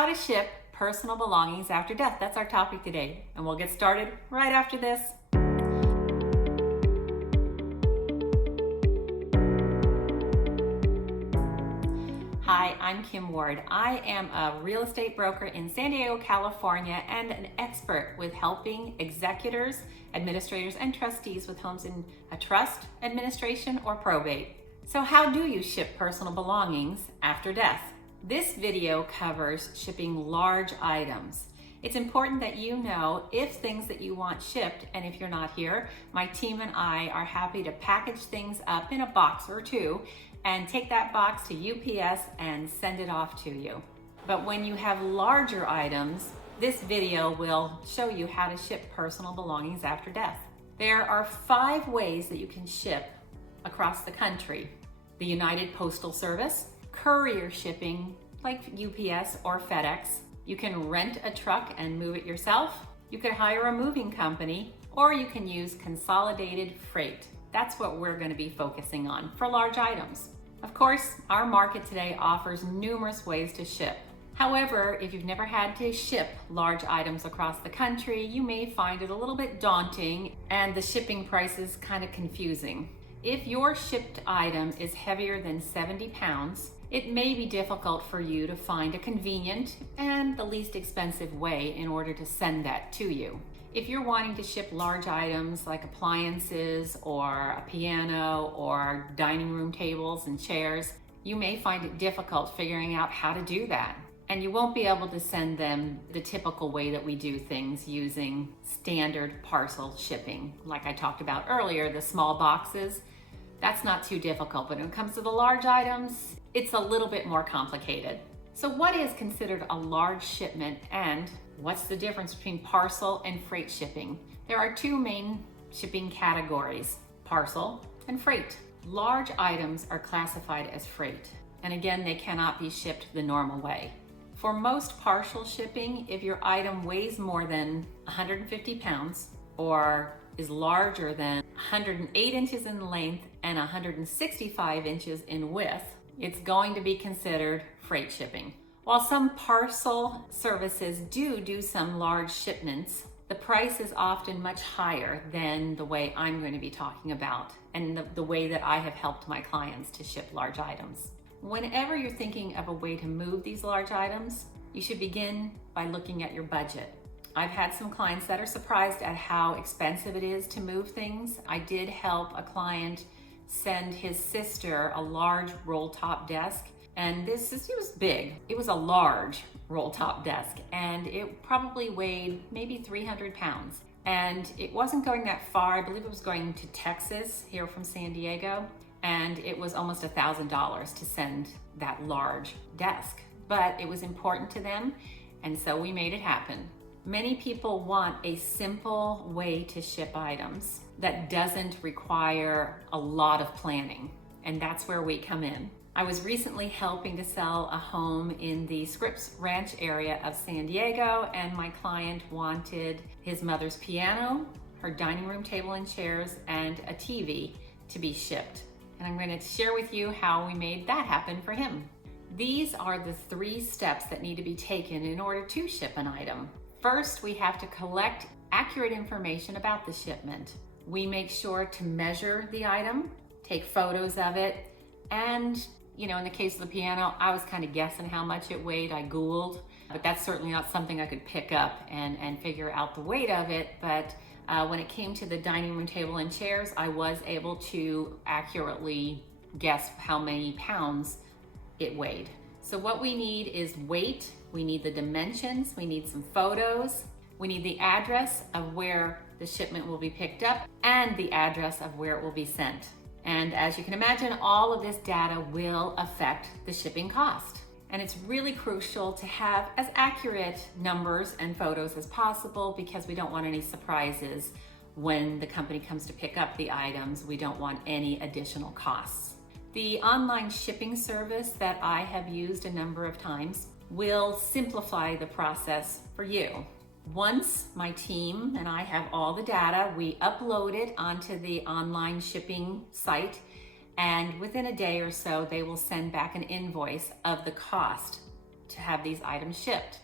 how to ship personal belongings after death. That's our topic today, and we'll get started right after this. Hi, I'm KimWard. I am a real estate broker in San Diego, California, and an expert with helping executors, administrators, and trustees with homes in a trust, administration, or probate. So how do you ship personal belongings after death? This video covers shipping large items. It's important that you know if things that you want shipped, and if you're not here, my team and I are happy to package things up in a box or two and take that box to UPS and send it off to you. But when you have larger items, this video will show you how to ship personal belongings after death. There are 5 ways that you can ship across the country: the United Postal Service, courier shipping like UPS or FedEx. You can rent a truck and move it yourself. You could hire a moving company, or you can use consolidated freight. That's what we're going to be focusing on for large items. Of course, our market today offers numerous ways to ship. However, if you've never had to ship large items across the country, you may find it a little bit daunting and the shipping prices kind of confusing. If your shipped item is heavier than 70 pounds, it may be difficult for you to find a convenient and the least expensive way in order to send that to you. If you're wanting to ship large items like appliances or a piano or dining room tables and chairs, you may find it difficult figuring out how to do that. And you won't be able to send them the typical way that we do things using standard parcel shipping. Like I talked about earlier, the small boxes, that's not too difficult. But when it comes to the large items, it's a little bit more complicated. So what is considered a large shipment, and what's the difference between parcel and freight shipping? There are 2 main shipping categories: parcel and freight. Large items are classified as freight, and again, they cannot be shipped the normal way. For most parcel shipping, if your item weighs more than 150 pounds or is larger than 108 inches in length and 165 inches in width, it's going to be considered freight shipping. While some parcel services do some large shipments, the price is often much higher than the way I'm going to be talking about and the way that I have helped my clients to ship large items. Whenever you're thinking of a way to move these large items, you should begin by looking at your budget. I've had some clients that are surprised at how expensive it is to move things. I did help a client send his sister a large roll-top desk, and it was big. It was a large roll-top desk, and it probably weighed maybe 300 pounds. And it wasn't going that far. I believe it was going to Texas, here from San Diego, and it was almost $1,000 to send that large desk. But it was important to them, and so we made it happen. Many people want a simple way to ship items that doesn't require a lot of planning, and that's where we come in. I was recently helping to sell a home in the Scripps Ranch area of San Diego, and my client wanted his mother's piano, her dining room table and chairs, and a TV to be shipped. And I'm going to share with you how we made that happen for him. These are the 3 steps that need to be taken in order to ship an item. First, we have to collect accurate information about the shipment. We make sure to measure the item, take photos of it, and in the case of the piano, I was kind of guessing how much it weighed. I Googled, but that's certainly not something I could pick up and figure out the weight of it. But when it came to the dining room table and chairs, I was able to accurately guess how many pounds it weighed. So what we need is weight, we need the dimensions, we need some photos, we need the address of where the shipment will be picked up, and the address of where it will be sent. And as you can imagine, all of this data will affect the shipping cost. And it's really crucial to have as accurate numbers and photos as possible, because we don't want any surprises when the company comes to pick up the items. We don't want any additional costs. The online shipping service that I have used a number of times will simplify the process for you. Once my team and I have all the data, we upload it onto the online shipping site, and within a day or so, they will send back an invoice of the cost to have these items shipped.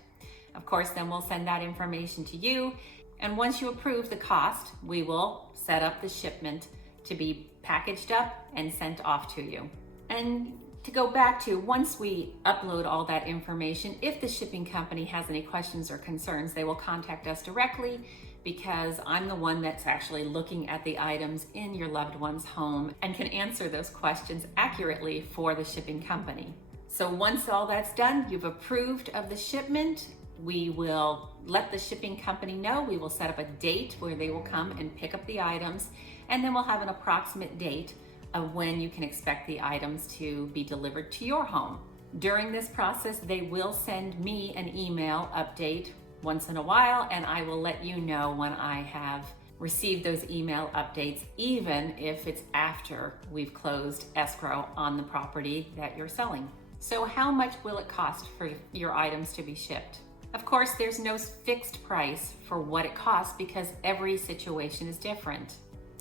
Of course, then we'll send that information to you. And once you approve the cost, we will set up the shipment to be packaged up and sent off to you. And to go back to, once we upload all that information, if the shipping company has any questions or concerns, they will contact us directly, because I'm the one that's actually looking at the items in your loved one's home and can answer those questions accurately for the shipping company. So once all that's done, you've approved of the shipment, we will let the shipping company know. We will set up a date where they will come and pick up the items, and then we'll have an approximate date of when you can expect the items to be delivered to your home. During this process, they will send me an email update once in a while, and I will let you know when I have received those email updates, even if it's after we've closed escrow on the property that you're selling. So how much will it cost for your items to be shipped? Of course, there's no fixed price for what it costs because every situation is different.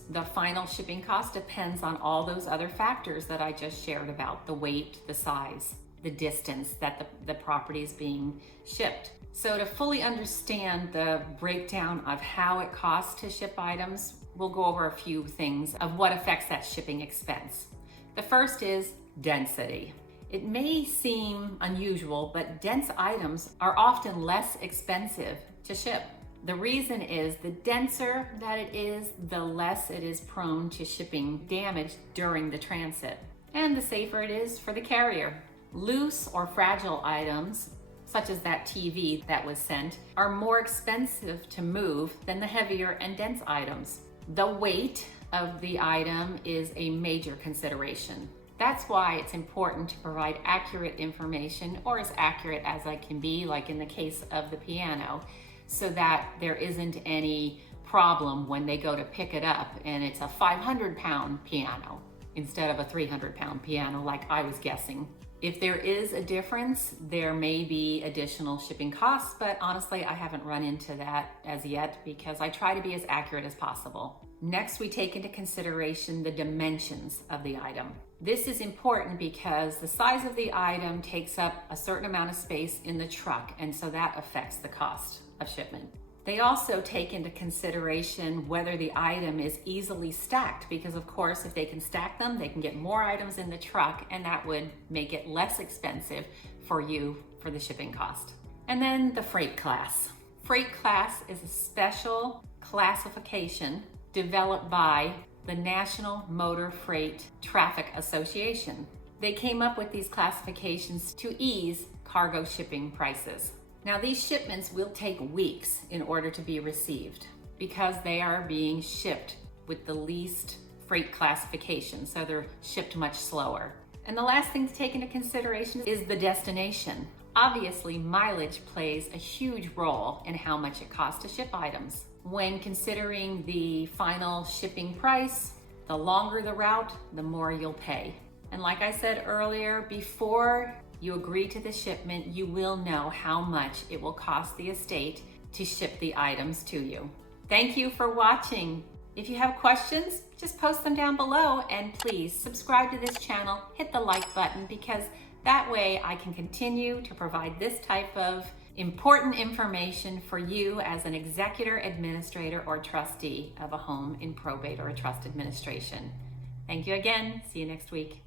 The final shipping cost depends on all those other factors that I just shared about: the weight, the size, the distance that the property is being shipped. So to fully understand the breakdown of how it costs to ship items, we'll go over a few things of what affects that shipping expense. The first is density. It may seem unusual, but dense items are often less expensive to ship. The reason is the denser that it is, the less it is prone to shipping damage during the transit, and the safer it is for the carrier. Loose or fragile items, such as that TV that was sent, are more expensive to move than the heavier and dense items. The weight of the item is a major consideration. That's why it's important to provide accurate information, or as accurate as I can be, like in the case of the piano, so that there isn't any problem when they go to pick it up and it's a 500-pound piano instead of a 300-pound piano like I was guessing. If there is a difference, there may be additional shipping costs, but honestly, I haven't run into that as yet because I try to be as accurate as possible. Next, we take into consideration the dimensions of the item. This is important because the size of the item takes up a certain amount of space in the truck, and so that affects the cost of shipment. They also take into consideration whether the item is easily stacked, because of course, if they can stack them, they can get more items in the truck, and that would make it less expensive for you for the shipping cost. And then the freight class. Freight class is a special classification developed by the National Motor Freight Traffic Association. They came up with these classifications to ease cargo shipping prices. Now, these shipments will take weeks in order to be received because they are being shipped with the least freight classification, so they're shipped much slower. And the last thing to take into consideration is the destination. Obviously, mileage plays a huge role in how much it costs to ship items. When considering the final shipping price, the longer the route, the more you'll pay. And like I said earlier, before you agree to the shipment, you will know how much it will cost the estate to ship the items to you. Thank you for watching. If you have questions, just post them down below, and please subscribe to this channel, hit the like button, because that way I can continue to provide this type of important information for you as an executor, administrator, or trustee of a home in probate or a trust administration. Thank you again. See you next week.